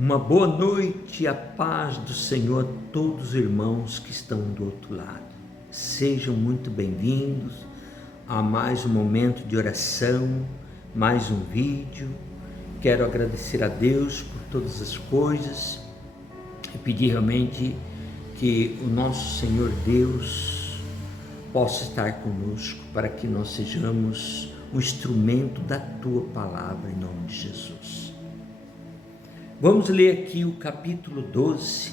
Uma boa noite, a paz do Senhor a todos os irmãos que estão do outro lado. Sejam muito bem-vindos a mais um momento de oração, mais um vídeo. Quero agradecer a Deus por todas as coisas e pedir realmente que o nosso Senhor Deus possa estar conosco para que nós sejamos um instrumento da Tua Palavra em nome de Jesus. Vamos ler aqui o capítulo 12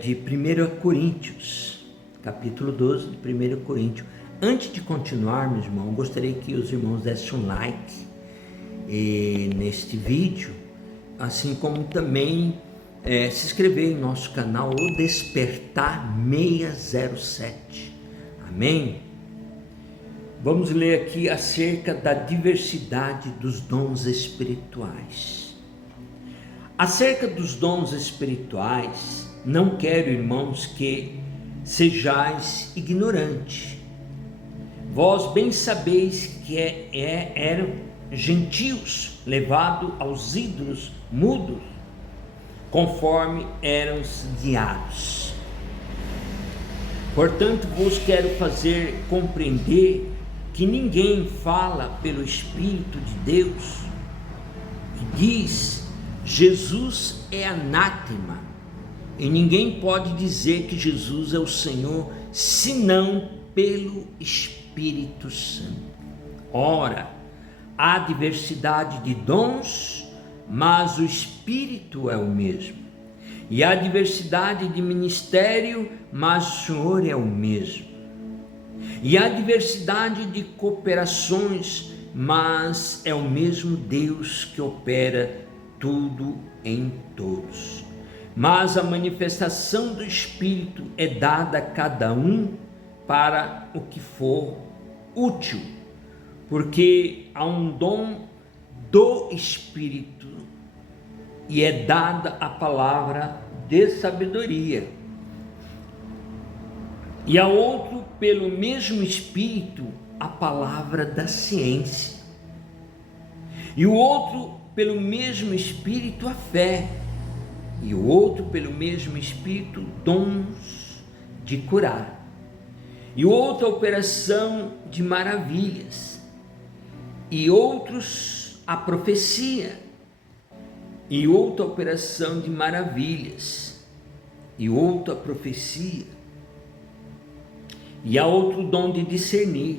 de 1 Coríntios, capítulo 12 de 1 Coríntios. Antes de continuar, meu irmão, gostaria que os irmãos dessem um like neste vídeo, assim como também se inscrever em nosso canal O Despertar 607, amém? Vamos ler aqui acerca da diversidade dos dons espirituais. Acerca dos dons espirituais, não quero, irmãos, que sejais ignorantes. Vós bem sabeis que eram gentios levados aos ídolos mudos, conforme eram guiados. Portanto, vos quero fazer compreender que ninguém fala pelo Espírito de Deus e diz: Jesus é anátema, e ninguém pode dizer que Jesus é o Senhor senão pelo Espírito Santo. Ora, há diversidade de dons, mas o Espírito é o mesmo. E há diversidade de ministério, mas o Senhor é o mesmo. E há diversidade de cooperações, mas é o mesmo Deus que opera tudo em todos. Mas a manifestação do Espírito é dada a cada um para o que for útil, porque há um dom do Espírito e é dada a palavra de sabedoria. E a outro, pelo mesmo Espírito, a palavra da ciência. E o outro, pelo mesmo Espírito, a fé. E o outro, pelo mesmo Espírito, dons de curar. E o outro, a operação de maravilhas. E outros, a profecia. E outra, a operação de maravilhas. E outro, a profecia. E há outro dom de discernir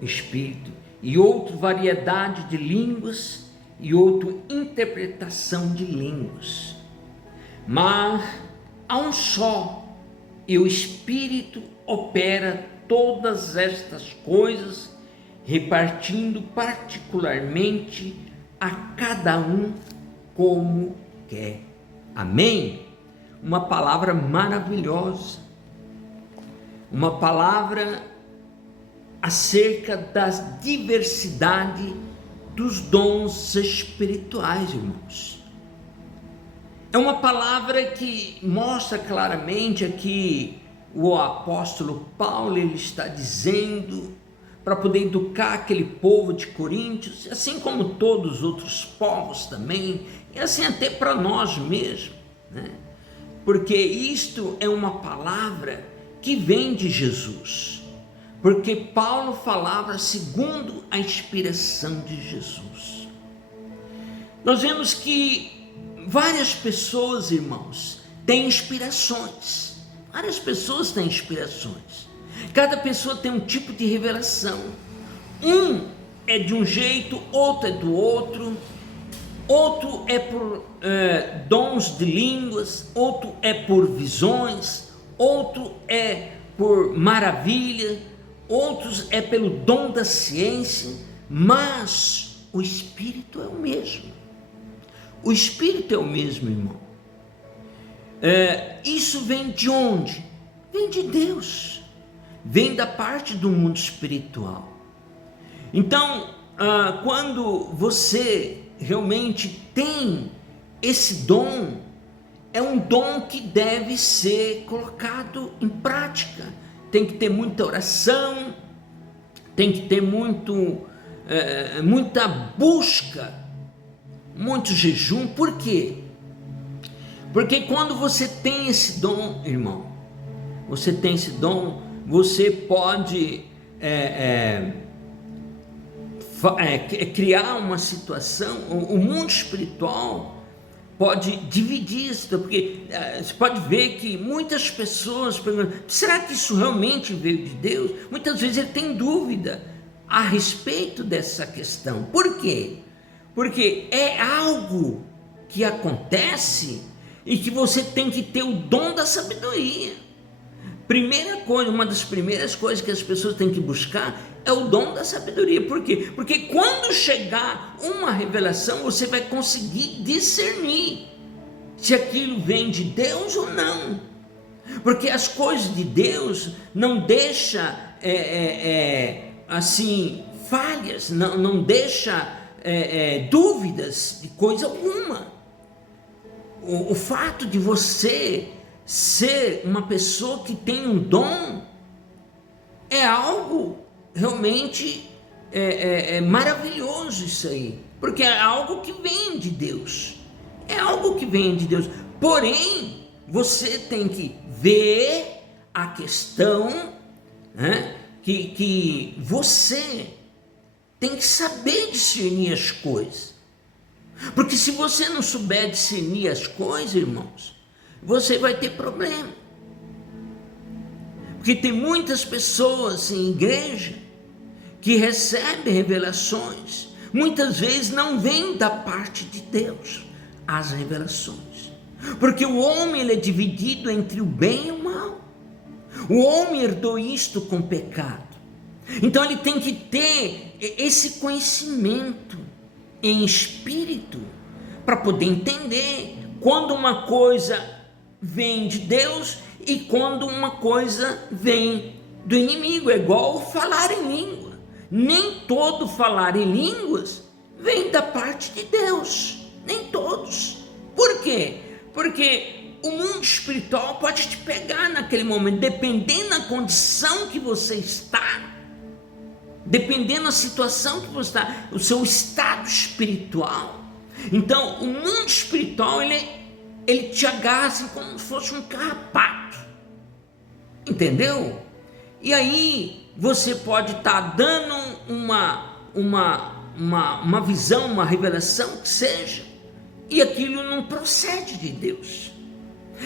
espírito, e outro variedade de línguas, e outro interpretação de línguas. Mas há um só, e o Espírito opera todas estas coisas, repartindo particularmente a cada um como quer. Amém? Uma palavra maravilhosa. Uma palavra acerca da diversidade dos dons espirituais, irmãos. É uma palavra que mostra claramente aqui o apóstolo Paulo, ele está dizendo para poder educar aquele povo de Coríntios, assim como todos os outros povos também, e assim até para nós mesmos, né? Porque isto é uma palavra que vem de Jesus, porque Paulo falava segundo a inspiração de Jesus. Nós vemos que várias pessoas, irmãos, têm inspirações, cada pessoa tem um tipo de revelação, um é de um jeito, outro é do outro, outro é por dons de línguas, outro é por visões, outro é por maravilha, outros é pelo dom da ciência, mas o Espírito é o mesmo. O Espírito é o mesmo, irmão. Isso vem de onde? Vem de Deus, vem da parte do mundo espiritual. Então, quando você realmente tem esse dom, é um dom que deve ser colocado em prática. Tem que ter muita oração, tem que ter muita busca muito jejum. Por quê? Porque quando você tem esse dom, irmão, você tem esse dom, você pode criar uma situação. O mundo espiritual pode dividir isso, porque você pode ver que muitas pessoas perguntam: será que isso realmente veio de Deus? Muitas vezes ele tem dúvida a respeito dessa questão. Por quê? Porque é algo que acontece e que você tem que ter o dom da sabedoria. Primeira coisa, uma das primeiras coisas que as pessoas têm que buscar é o dom da sabedoria. Por quê? Porque quando chegar uma revelação, você vai conseguir discernir se aquilo vem de Deus ou não. Porque as coisas de Deus não deixa assim falhas, não deixa dúvidas de coisa alguma. O fato de você ser uma pessoa que tem um dom é algo realmente maravilhoso, isso aí, porque é algo que vem de Deus, é algo que vem de Deus. Porém, você tem que ver a questão, né, que você tem que saber discernir as coisas, porque se você não souber discernir as coisas, irmãos, você vai ter problema. Porque tem muitas pessoas em igreja que recebem revelações, muitas vezes não vêm da parte de Deus as revelações, porque o homem ele é dividido entre o bem e o mal. O homem herdou isto com pecado, então ele tem que ter esse conhecimento em espírito para poder entender quando uma coisa vem de Deus e quando uma coisa vem do inimigo. É igual falar em língua. Nem todo falar em línguas vem da parte de Deus, nem todos. Por quê? Porque o mundo espiritual pode te pegar naquele momento, dependendo da condição que você está, dependendo da situação que você está, o seu estado espiritual. Então o mundo espiritual ele te agarra assim como se fosse um carrapato, entendeu? E aí você pode estar dando uma visão, uma revelação que seja, e aquilo não procede de Deus.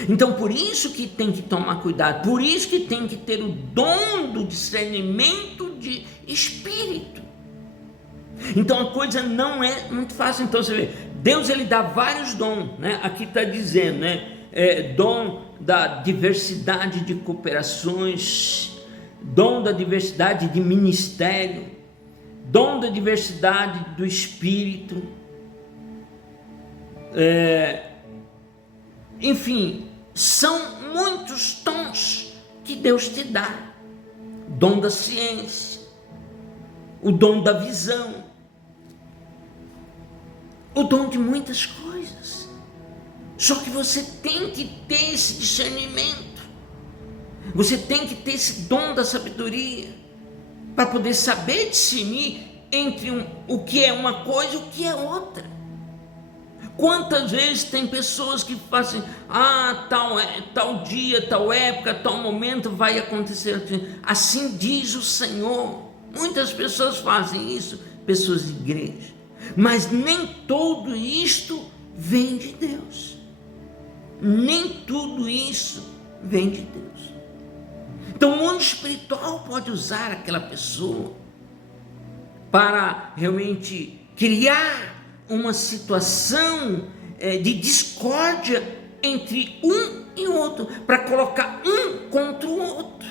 Então por isso que tem que tomar cuidado, por isso que tem que ter o dom do discernimento de espírito. Então a coisa não é muito fácil. Então você vê, Deus ele dá vários dons, né? Aqui está dizendo, né? Dom da diversidade de cooperações, dom da diversidade de ministério, dom da diversidade do espírito, enfim, são muitos dons que Deus te dá. Dom da ciência, o dom da visão, o dom de muitas coisas. Só que você tem que ter esse discernimento, você tem que ter esse dom da sabedoria para poder saber discernir entre o que é uma coisa e o que é outra. Quantas vezes tem pessoas que fazem tal dia, tal época, tal momento vai acontecer assim diz o Senhor. Muitas pessoas fazem isso, pessoas de igreja, mas nem tudo isto vem de Deus, nem tudo isso vem de Deus. Então o mundo espiritual pode usar aquela pessoa para realmente criar uma situação de discórdia entre um e outro, para colocar um contra o outro.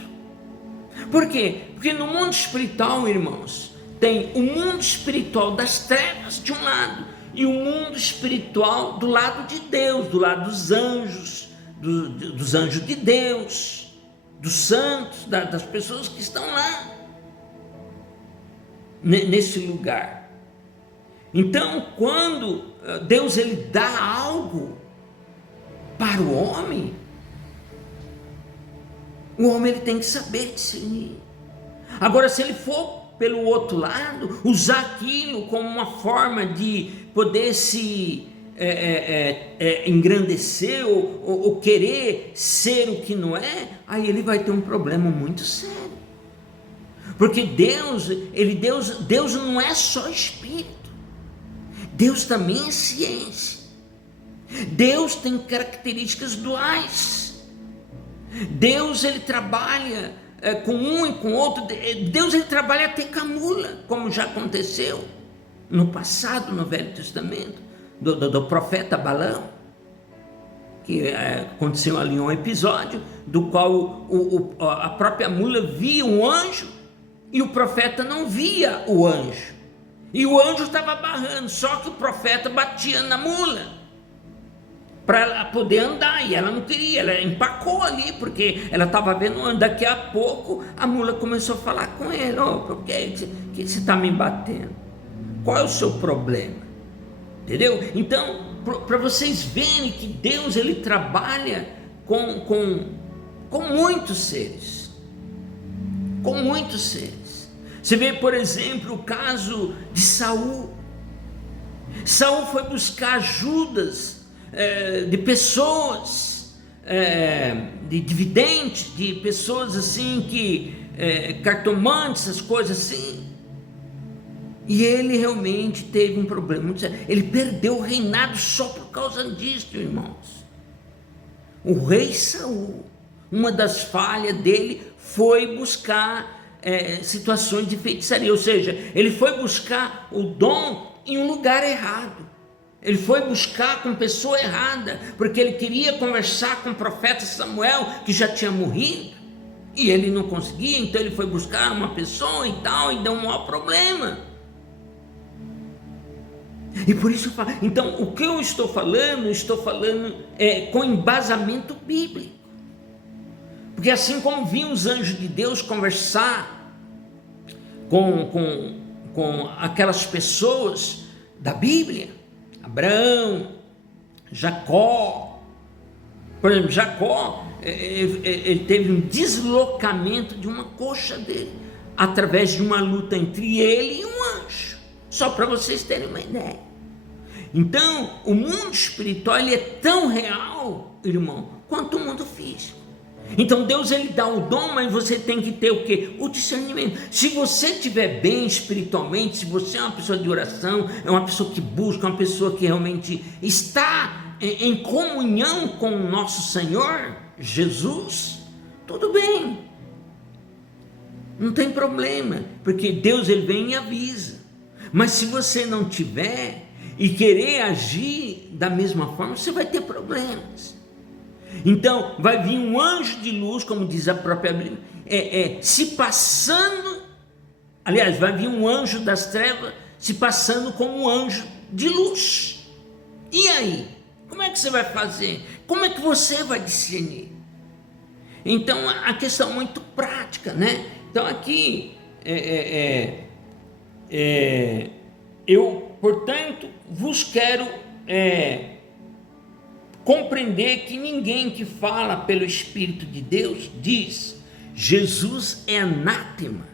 Por quê? Porque no mundo espiritual, irmãos, tem o mundo espiritual das trevas de um lado e o mundo espiritual do lado de Deus, do lado dos anjos, dos anjos de Deus, dos santos, das pessoas que estão lá nesse lugar. Então, quando Deus ele dá algo para o homem ele tem que saber discernir. Agora, se ele for pelo outro lado, usar aquilo como uma forma de poder se engrandecer ou querer ser o que não é, aí ele vai ter um problema muito sério. Porque Deus não é só espírito, Deus também é ciência. Deus tem características duais. Deus ele trabalha com um e com outro. Deus ele trabalha até com a mula, como já aconteceu no passado, no Velho Testamento, do profeta Balaão, que aconteceu ali um episódio do qual a própria mula via um anjo e o profeta não via o anjo, e o anjo estava barrando, só que o profeta batia na mula para ela poder andar, e ela não queria, ela empacou ali, porque ela estava vendo. Daqui a pouco a mula começou a falar com ele: por que você está me batendo? Qual é o seu problema? Entendeu? Então, para vocês verem que Deus ele trabalha com muitos seres, com muitos seres. Você vê, por exemplo, o caso de Saul. Saul foi buscar ajudas de pessoas, de videntes, de pessoas assim que cartomantes, essas coisas assim, e ele realmente teve um problema muito sério. Ele perdeu o reinado só por causa disso, irmãos. O rei Saul, uma das falhas dele foi buscar situações de feitiçaria, ou seja, ele foi buscar o dom em um lugar errado. Ele foi buscar com pessoa errada, porque ele queria conversar com o profeta Samuel, que já tinha morrido, e ele não conseguia, então ele foi buscar uma pessoa e tal, e deu um maior problema. E por isso eu falo, então o que eu estou falando com embasamento bíblico, porque assim como vinham os anjos de Deus conversar com aquelas pessoas da Bíblia, Abraão, Jacó, por exemplo, Jacó, ele teve um deslocamento de uma coxa dele, através de uma luta entre ele e um anjo, só para vocês terem uma ideia. Então, o mundo espiritual ele é tão real, irmão, quanto o mundo físico. Então Deus ele dá o dom, mas você tem que ter o quê? O discernimento. Se você estiver bem espiritualmente, se você é uma pessoa de oração, é uma pessoa que busca, uma pessoa que realmente está em comunhão com o nosso Senhor Jesus, tudo bem, não tem problema, porque Deus ele vem e avisa. Mas se você não tiver e querer agir da mesma forma, você vai ter problemas. Então vai vir um anjo de luz, como diz a própria Bíblia, se passando, aliás, vai vir um anjo das trevas se passando como um anjo de luz. E aí? Como é que você vai fazer? Como é que você vai discernir? Então a questão é muito prática, né? Então aqui eu, portanto, vos quero compreender que ninguém que fala pelo Espírito de Deus diz Jesus é anátema,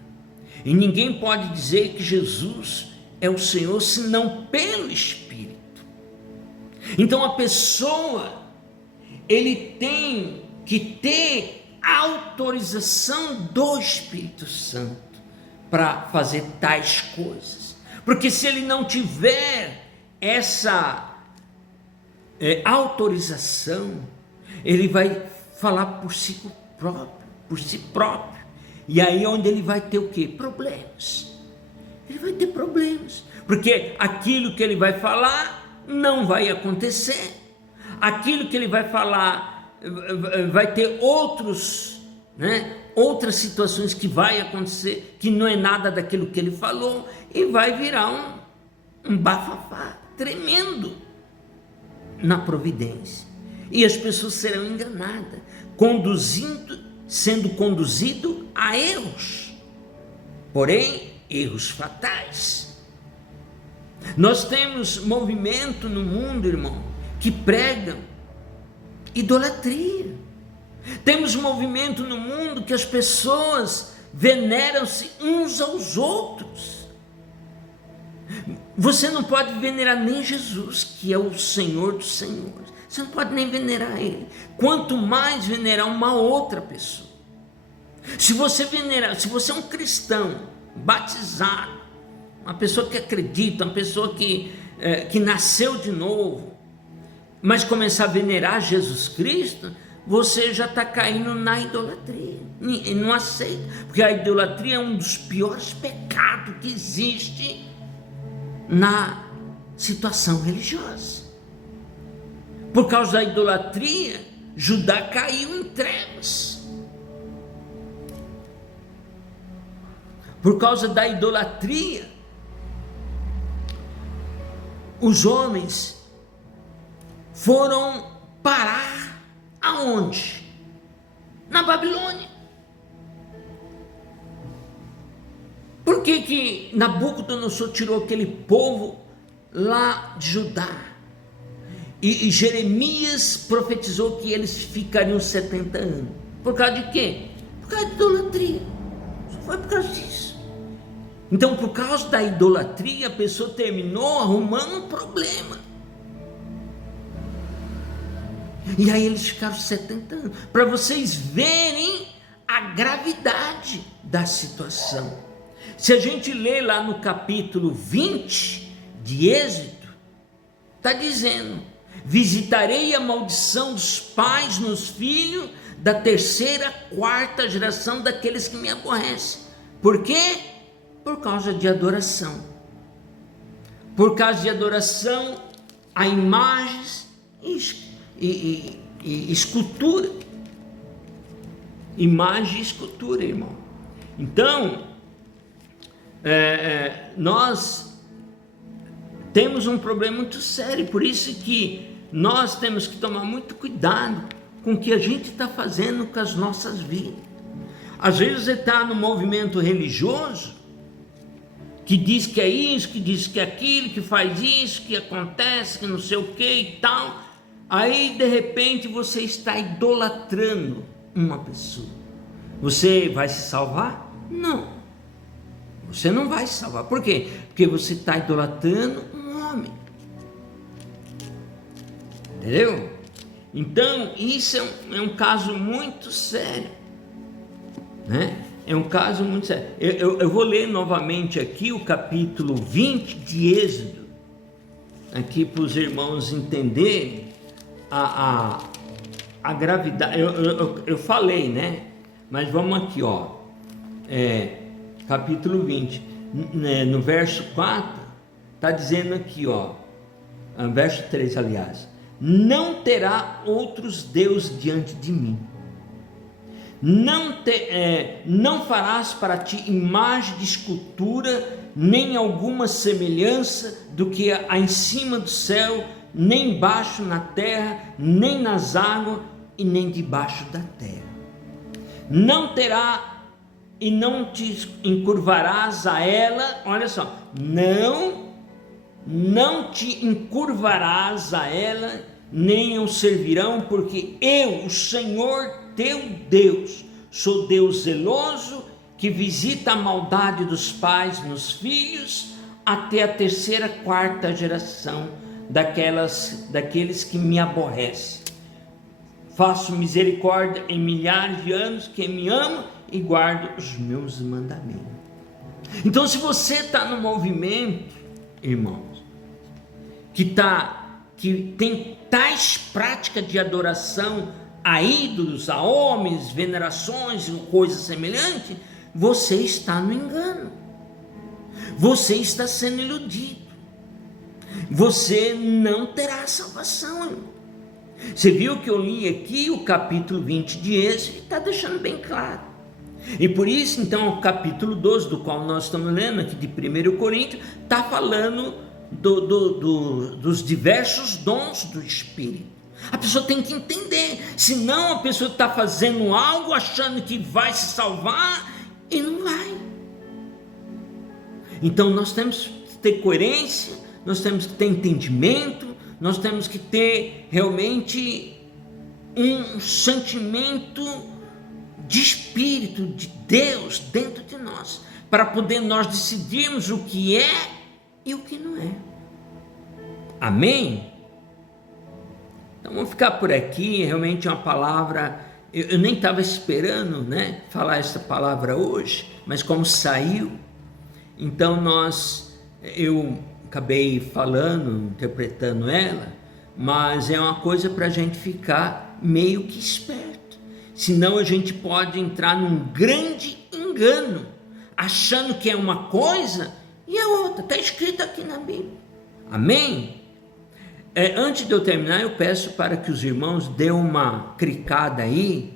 e ninguém pode dizer que Jesus é o Senhor senão pelo Espírito. Então a pessoa ele tem que ter autorização do Espírito Santo para fazer tais coisas, porque se ele não tiver essa autorização, ele vai falar por si próprio, e aí é onde ele vai ter o quê? Problemas. Ele vai ter problemas, porque aquilo que ele vai falar não vai acontecer, aquilo que ele vai falar vai ter outras situações que vai acontecer, que não é nada daquilo que ele falou, e vai virar um bafafá tremendo na providência, e as pessoas serão enganadas, sendo conduzido a erros, porém erros fatais. Nós temos movimento no mundo, irmão, que pregam idolatria. Temos movimento no mundo que as pessoas veneram-se uns aos outros. Você não pode venerar nem Jesus, que é o Senhor dos Senhores. Você não pode nem venerar Ele. Quanto mais venerar uma outra pessoa. Se você é um cristão, batizado, uma pessoa que acredita, uma pessoa que nasceu de novo, mas começar a venerar Jesus Cristo, você já está caindo na idolatria. E não aceita, porque a idolatria é um dos piores pecados que existe na situação religiosa. Por causa da idolatria, Judá caiu em trevas. Por causa da idolatria, os homens foram parar aonde? Na Babilônia. Por que Nabucodonosor tirou aquele povo lá de Judá? E Jeremias profetizou que eles ficariam 70 anos. Por causa de quê? Por causa de idolatria. Só foi por causa disso. Então, por causa da idolatria, a pessoa terminou arrumando um problema. E aí eles ficaram 70 anos. Para vocês verem a gravidade da situação. Se a gente lê lá no capítulo 20 de Êxodo, está dizendo: visitarei a maldição dos pais nos filhos da terceira, quarta geração daqueles que me aborrecem. Por quê? Por causa de adoração. Por causa de adoração a imagens e escultura. Imagem e escultura, irmão. Então, nós temos um problema muito sério. Por isso que nós temos que tomar muito cuidado com o que a gente está fazendo com as nossas vidas. Às vezes você está no movimento religioso, que diz que é isso, que diz que é aquilo, que faz isso, que acontece, que não sei o que e tal. Aí de repente você está idolatrando uma pessoa. Você vai se salvar? Não. Você não vai se salvar. Por quê? Porque você está idolatrando um homem. Entendeu? Então isso é um caso muito sério, né? É um caso muito sério. Eu vou ler novamente aqui o capítulo 20 de Êxodo, aqui para os irmãos entenderem a gravidade. Eu falei, né? Mas vamos aqui, ó. Capítulo 20, no verso 4, está dizendo aqui, ó. Verso 3, aliás. Não terá outros deuses diante de mim. Não farás para ti imagem de escultura, nem alguma semelhança do que há em cima do céu, nem embaixo na terra, nem nas águas, e nem debaixo da terra. Não terá, e não te encurvarás a ela, olha só, não te encurvarás a ela, nem o servirão, porque eu, o Senhor teu Deus, sou Deus zeloso, que visita a maldade dos pais nos filhos, até a terceira, quarta geração daqueles que me aborrecem. Faço misericórdia em milhares de anos que me amam e guardo os meus mandamentos. Então, se você está no movimento, irmãos, que tem tais práticas de adoração a ídolos, a homens, venerações, coisas semelhantes, você está no engano. Você está sendo iludido. Você não terá salvação, irmão. Você viu que eu li aqui o capítulo 20 de Êxodo, está deixando bem claro. E por isso, então, o capítulo 12, do qual nós estamos lendo aqui de 1 Coríntios, está falando dos diversos dons do Espírito. A pessoa tem que entender, senão a pessoa está fazendo algo achando que vai se salvar e não vai. Então nós temos que ter coerência, nós temos que ter entendimento, nós temos que ter realmente um sentimento de Espírito de Deus dentro de nós, para poder nós decidirmos o que é e o que não é. Amém? Então vamos ficar por aqui. Realmente é uma palavra, eu nem estava esperando, né, falar essa palavra hoje, mas como saiu, então eu acabei falando, interpretando ela, mas é uma coisa para a gente ficar meio que esperto, senão a gente pode entrar num grande engano, achando que é uma coisa e é outra. Está escrito aqui na Bíblia. Amém? Antes de eu terminar, eu peço para que os irmãos dêem uma clicada aí,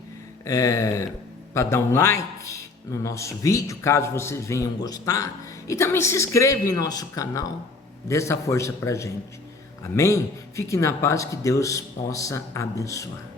para dar um like no nosso vídeo, caso vocês venham gostar, e também se inscrevam em nosso canal, dê essa força para a gente. Amém? Fique na paz, que Deus possa abençoar.